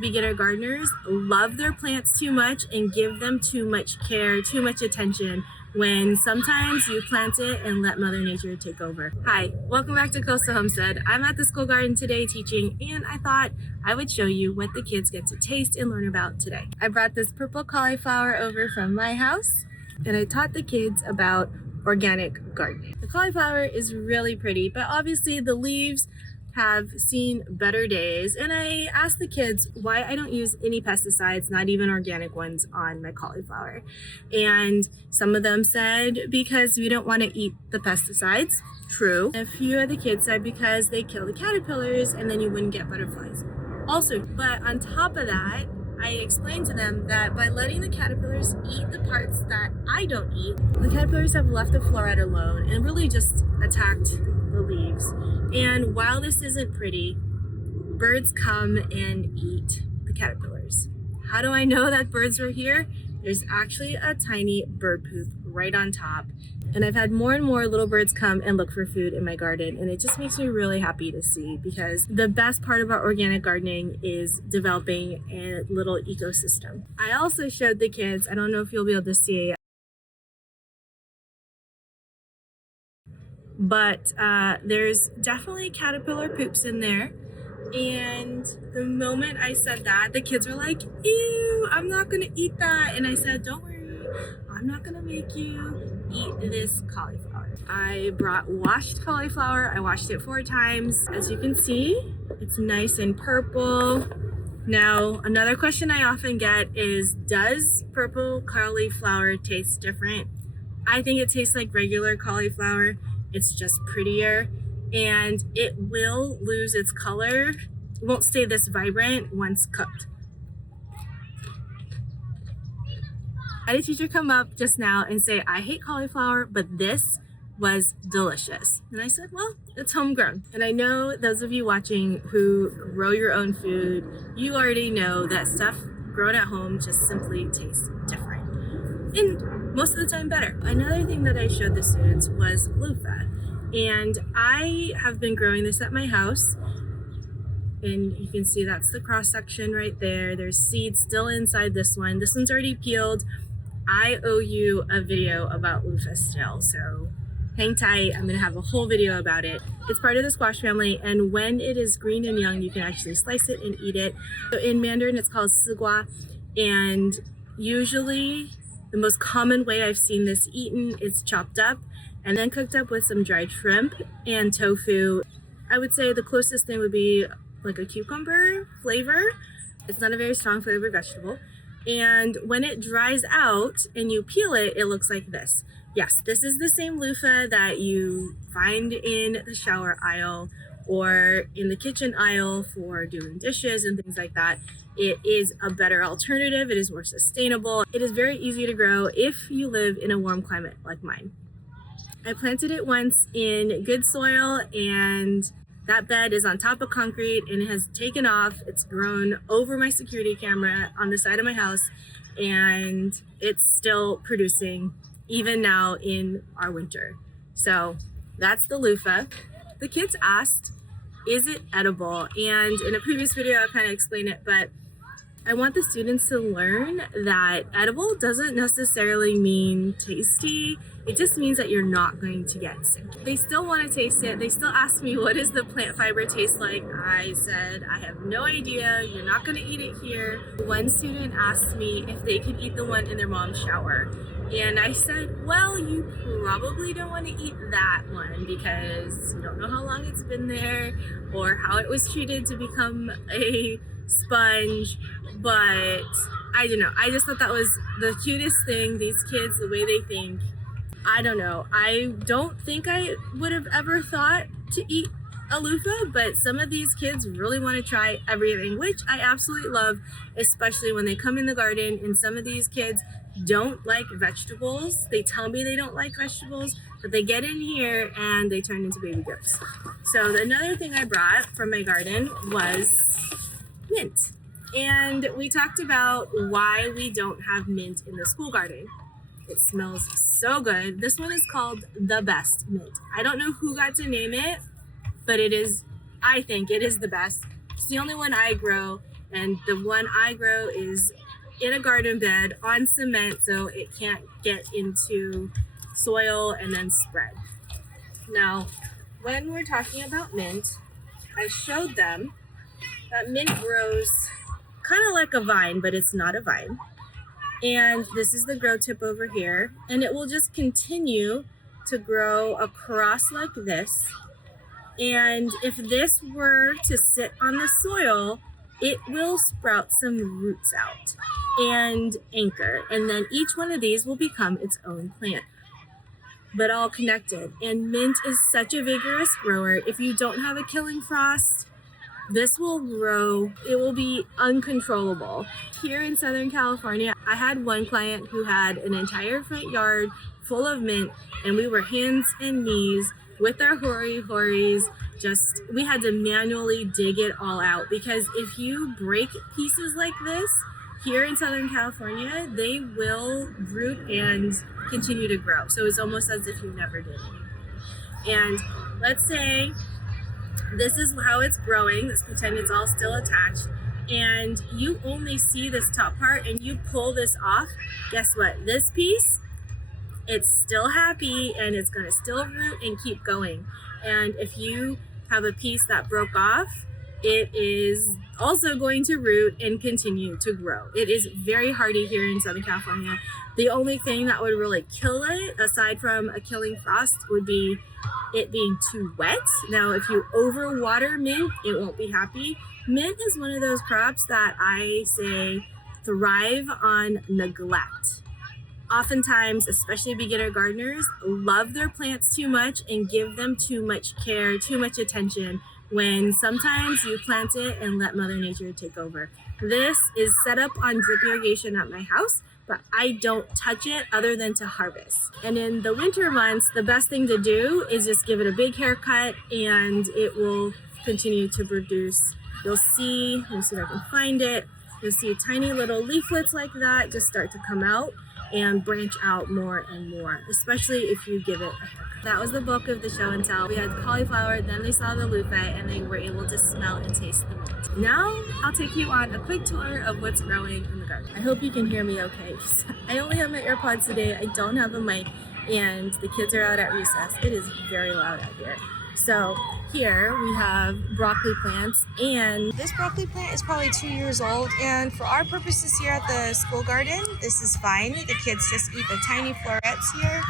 Beginner gardeners love their plants too much and give them too much care, too much attention, when sometimes you plant it and let Mother Nature take over. Hi, welcome back to Coastal Homestead. I'm at the school garden today teaching, and I thought I would show you what the kids get to taste and learn about today. I brought this purple cauliflower over from my house, and I taught the kids about organic gardening. The cauliflower is really pretty, but obviously the leaves have seen better days, and I asked the kids why I don't use any pesticides, not even organic ones, on my cauliflower. And some of them said because we don't want to eat the pesticides. True. A few of the kids said because they kill the caterpillars and then you wouldn't get butterflies. Also, but on top of that, I explained to them that by letting the caterpillars eat the parts that I don't eat, the caterpillars have left the florette alone and really just attacked the leaves. And while this isn't pretty, birds come and eat the caterpillars. How do I know that birds were here? There's actually a tiny bird poop right on top. And I've had more and more little birds come and look for food in my garden, and it just makes me really happy to see, because the best part about organic gardening is developing a little ecosystem. I also showed the kids, I don't know if you'll be able to see, but there's definitely caterpillar poops in there. And the moment I said that, the kids were like, ew, I'm not gonna eat that. And I said, don't worry, I'm not gonna make you eat this cauliflower. I brought washed cauliflower. I washed it 4 times. As you can see, it's nice and purple. Now, another question I often get is, does purple cauliflower taste different? I think it tastes like regular cauliflower. It's just prettier, and it will lose its color. It won't stay this vibrant once cooked. I had a teacher come up just now and say, I hate cauliflower, but this was delicious. And I said, well, it's homegrown. And I know those of you watching who grow your own food, you already know that stuff grown at home just simply tastes different. And most of the time better. Another thing that I showed the students was luffa. And I have been growing this at my house. And you can see that's the cross section right there. There's seeds still inside this one. This one's already peeled. I owe you a video about luffa still, so hang tight. I'm gonna have a whole video about it. It's part of the squash family, and when it is green and young, you can actually slice it and eat it. So in Mandarin, it's called sigua, and usually the most common way I've seen this eaten is chopped up and then cooked up with some dried shrimp and tofu. I would say the closest thing would be like a cucumber flavor. It's not a very strong flavored vegetable. And when it dries out and you peel it, it looks like this. Yes, this is the same loofah that you find in the shower aisle or in the kitchen aisle for doing dishes and things like that. It is a better alternative. It is more sustainable. It is very easy to grow if you live in a warm climate like mine. I planted it once in good soil, and that bed is on top of concrete and it has taken off. It's grown over my security camera on the side of my house, and it's still producing even now in our winter. So that's the luffa. The kids asked, is it edible? And in a previous video, I kind of explained it, but I want the students to learn that edible doesn't necessarily mean tasty. It just means that you're not going to get sick. They still want to taste it. They still ask me, what does the plant fiber taste like? I said, I have no idea. You're not going to eat it here. One student asked me if they could eat the one in their mom's shower. And I said, well, you probably don't want to eat that one because you don't know how long it's been there or how it was treated to become a sponge. But I don't know. I just thought that was the cutest thing. These kids, the way they think. I don't know. I don't think I would have ever thought to eat a loofah, but some of these kids really want to try everything, which I absolutely love, especially when they come in the garden. And some of these kids don't like vegetables. They tell me they don't like vegetables, but they get in here and they turn into baby goats. So another thing I brought from my garden was mint. And we talked about why we don't have mint in the school garden. It smells so good. This one is called the best mint. I don't know who got to name it, but it is, I think it is the best. It's the only one I grow, And the one I grow is in a garden bed on cement, so it can't get into soil and then spread. Now, when we're talking about mint, I showed them that mint grows kind of like a vine, but it's not a vine. And this is the grow tip over here, and it will just continue to grow across like this. And if this were to sit on the soil, it will sprout some roots out and anchor. And then each one of these will become its own plant, but all connected. And mint is such a vigorous grower. If you don't have a killing frost, this will grow. It will be uncontrollable. Here in Southern California, I had one client who had an entire front yard full of mint, and we were hands and knees with our horis. We had to manually dig it all out, because if you break pieces like this here in Southern California, they will root and continue to grow. So it's almost as if you never did anything. And let's say this is how it's growing. Let's pretend it's all still attached, and you only see this top part and you pull this off. Guess what? This piece, it's still happy and it's going to still root and keep going. And if you have a piece that broke off, it is also going to root and continue to grow. It is very hardy here in Southern California. The only thing that would really kill it, aside from a killing frost, would be it being too wet. Now, if you overwater mint, it won't be happy. Mint is one of those crops that I say thrive on neglect. Oftentimes, especially beginner gardeners, love their plants too much and give them too much care, too much attention, when sometimes you plant it and let Mother Nature take over. This is set up on drip irrigation at my house, but I don't touch it other than to harvest. And in the winter months, the best thing to do is just give it a big haircut and it will continue to produce. You'll see, let me see if I can find it. You'll see tiny little leaflets like that just start to come out and branch out more and more, especially if you give it a haircut. That was the bulk of the show and tell. We had cauliflower, then they saw the loofah, and they were able to smell and taste the mint. Now I'll take you on a quick tour of what's growing in the garden. I hope you can hear me okay. I only have my AirPods today. I don't have a mic, and the kids are out at recess. It is very loud out here. So here we have broccoli plants, and this broccoli plant is probably 2 years old, and for our purposes here at the school garden, this is fine. The kids just eat the tiny florets here.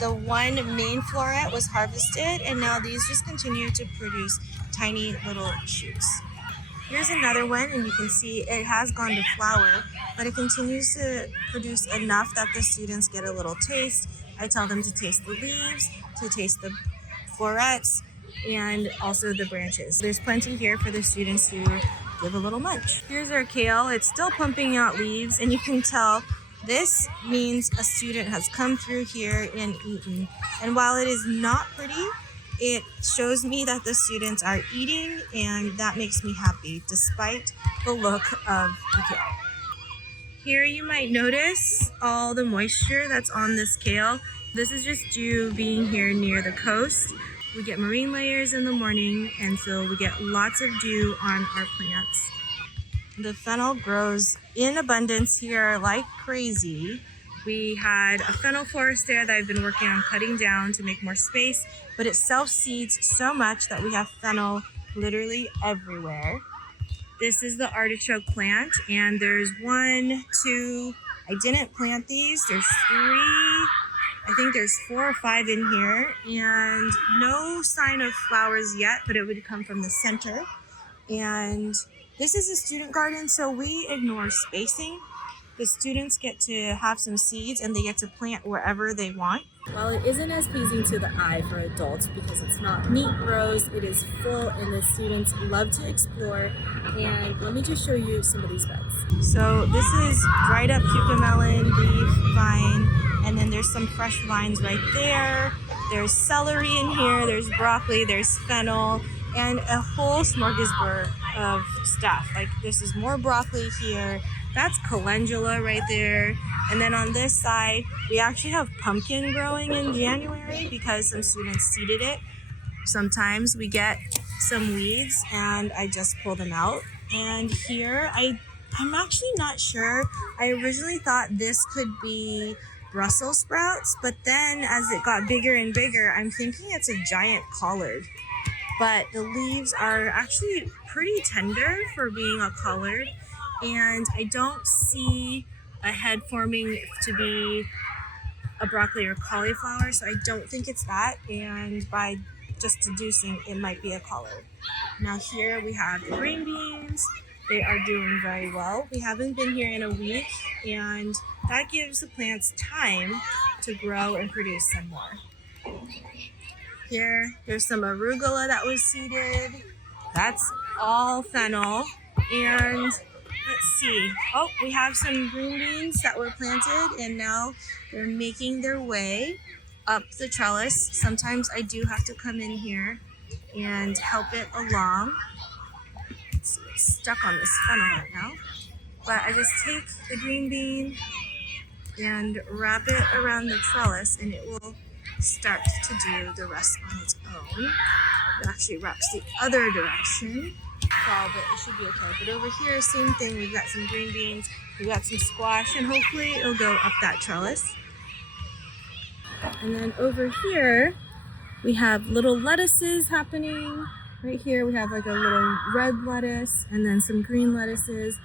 The one main floret was harvested, and now these just continue to produce tiny little shoots. Here's another one, and you can see it has gone to flower, but it continues to produce enough that the students get a little taste. I tell them to taste the leaves, to taste the florets, and also the branches. There's plenty here for the students to give a little munch. Here's our kale. It's still pumping out leaves, and you can tell this means a student has come through here and eaten. And while it is not pretty, it shows me that the students are eating, and that makes me happy despite the look of the kale. Here you might notice all the moisture that's on this kale. This is just due being here near the coast. We get marine layers in the morning, and so we get lots of dew on our plants. The fennel grows in abundance here like crazy. We had a fennel forest there that I've been working on cutting down to make more space, but it self-seeds so much that we have fennel literally everywhere. This is the artichoke plant, and there's 1, 2, I didn't plant these, there's 3, I think there's 4 or 5 in here, and no sign of flowers yet, but it would come from the center. And this is a student garden, so we ignore spacing. The students get to have some seeds, and they get to plant wherever they want. While it isn't as pleasing to the eye for adults because it's not neat rows, it is full, and the students love to explore. And let me just show you some of these beds. So this is dried up cucamelon, leaf, vine, and then there's some fresh vines right there. There's celery in here, there's broccoli, there's fennel, and a whole smorgasbord of stuff. Like this is more broccoli here. That's calendula right there. And then on this side, we actually have pumpkin growing in January because some students seeded it. Sometimes we get some weeds and I just pull them out. And here, I'm actually not sure. I originally thought this could be Brussels sprouts, but then as it got bigger and bigger, I'm thinking it's a giant collard. But the leaves are actually pretty tender for being a collard, and I don't see a head forming to be a broccoli or cauliflower, so I don't think it's that, and by just deducing, it might be a collard. Now here we have the green beans. They are doing very well. We haven't been here in a week, and that gives the plants time to grow and produce some more. Here, there's some arugula that was seeded. That's all fennel. And let's see. Oh, we have some green beans that were planted, and now they're making their way up the trellis. Sometimes I do have to come in here and help it along. It's stuck on this fennel right now. But I just take the green bean and wrap it around the trellis, and it will start to do the rest on its own. It actually wraps the other direction. Fall, but it should be okay. But over here, same thing. We've got some green beans, we've got some squash, and hopefully it'll go up that trellis. And then over here, we have little lettuces happening. Right here, we have like a little red lettuce and then some green lettuces.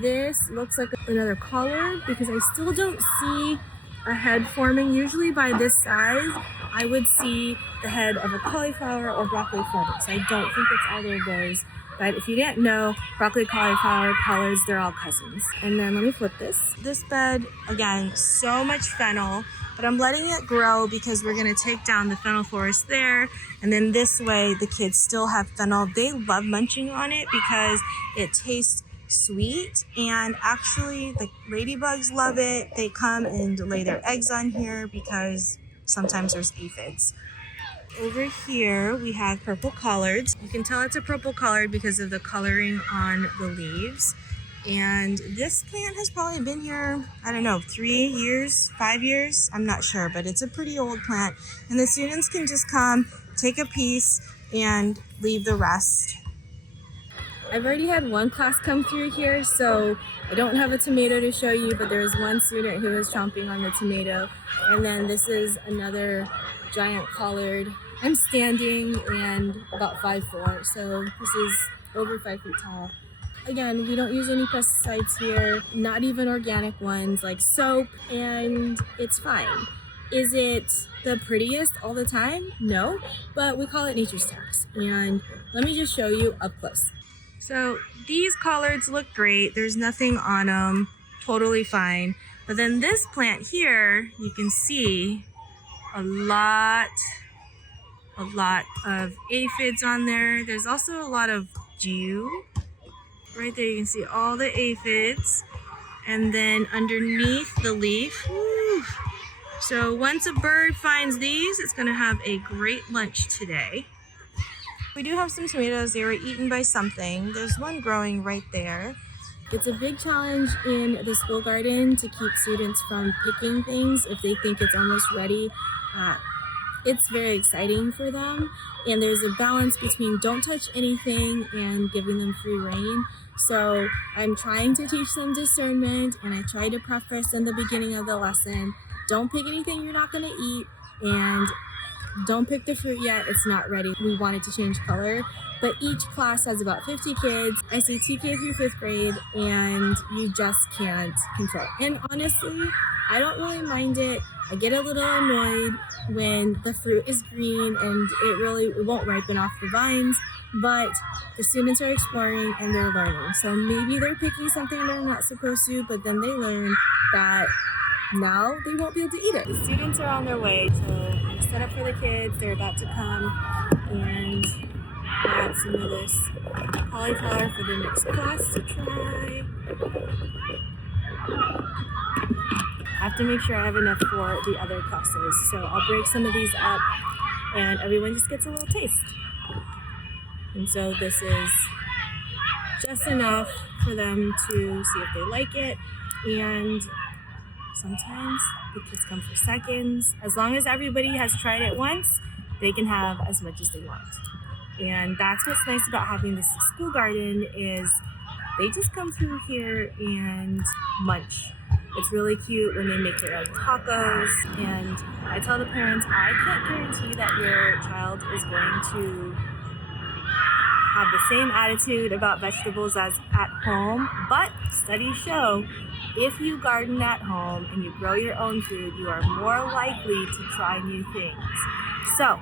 This looks like another collard because I still don't see a head forming. Usually by this size, I would see the head of a cauliflower or broccoli forming. So I don't think it's either of those. But if you didn't know, broccoli, cauliflower, collards, they're all cousins. And then let me flip this. This bed, again, so much fennel, but I'm letting it grow because we're gonna take down the fennel forest there. And then this way, the kids still have fennel. They love munching on it because it tastes sweet, and actually the ladybugs love it. They come and lay their eggs on here because sometimes there's aphids. Over here we have purple collards. You can tell it's a purple collard because of the coloring on the leaves. And this plant has probably been here, I don't know, 3 years, 5 years, I'm not sure, but it's a pretty old plant. And the students can just come, take a piece, and leave the rest. I've already had one class come through here, so I don't have a tomato to show you, but there's one student who was chomping on the tomato. And then this is another giant collard. I'm standing and about 5'4", so this is over 5 feet tall. Again, we don't use any pesticides here, not even organic ones like soap, and it's fine. Is it the prettiest all the time? No, but we call it nature's tax. And let me just show you up close. So these collards look great. There's nothing on them, totally fine. But then this plant here, you can see a lot of aphids on there. There's also a lot of dew. Right there you can see all the aphids. And then underneath the leaf, woo. So once a bird finds these, it's gonna have a great lunch today. We do have some tomatoes. They were eaten by something. There's one growing right there. It's a big challenge in the school garden to keep students from picking things if they think it's almost ready. It's very exciting for them, and there's a balance between don't touch anything and giving them free rein. So I'm trying to teach them discernment, and I try to preface in the beginning of the lesson, don't pick anything you're not going to eat, and don't pick the fruit yet, it's not ready. We want it to change color, but each class has about 50 kids. I see TK through 5th grade, and you just can't control it. And honestly, I don't really mind it. I get a little annoyed when the fruit is green and it won't ripen off the vines, but the students are exploring and they're learning. So maybe they're picking something they're not supposed to, but then they learn that now they won't be able to eat it. The students are on their way, so I'm set up for the kids. They're about to come and add some of this cauliflower for the next class to try. I have to make sure I have enough for the other classes, so I'll break some of these up and everyone just gets a little taste. And so this is just enough for them to see if they like it, and sometimes the kids come for seconds. As long as everybody has tried it once, they can have as much as they want. And that's what's nice about having this school garden is they just come through here and munch. It's really cute when they make their own tacos, and I tell the parents, I can't guarantee that your child is going to have the same attitude about vegetables as at home, but studies show if you garden at home and you grow your own food, you are more likely to try new things. So,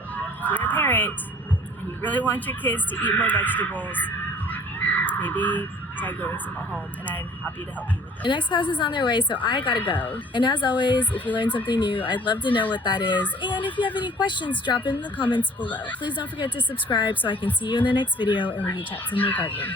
if you're a parent and you really want your kids to eat more vegetables, maybe try growing some at home, and I'm happy to help you with it. The next class is on their way, so I gotta go. And as always, if you learn something new, I'd love to know what that is. And if you have any questions, drop it in the comments below. Please don't forget to subscribe so I can see you in the next video and we can chat some more gardening.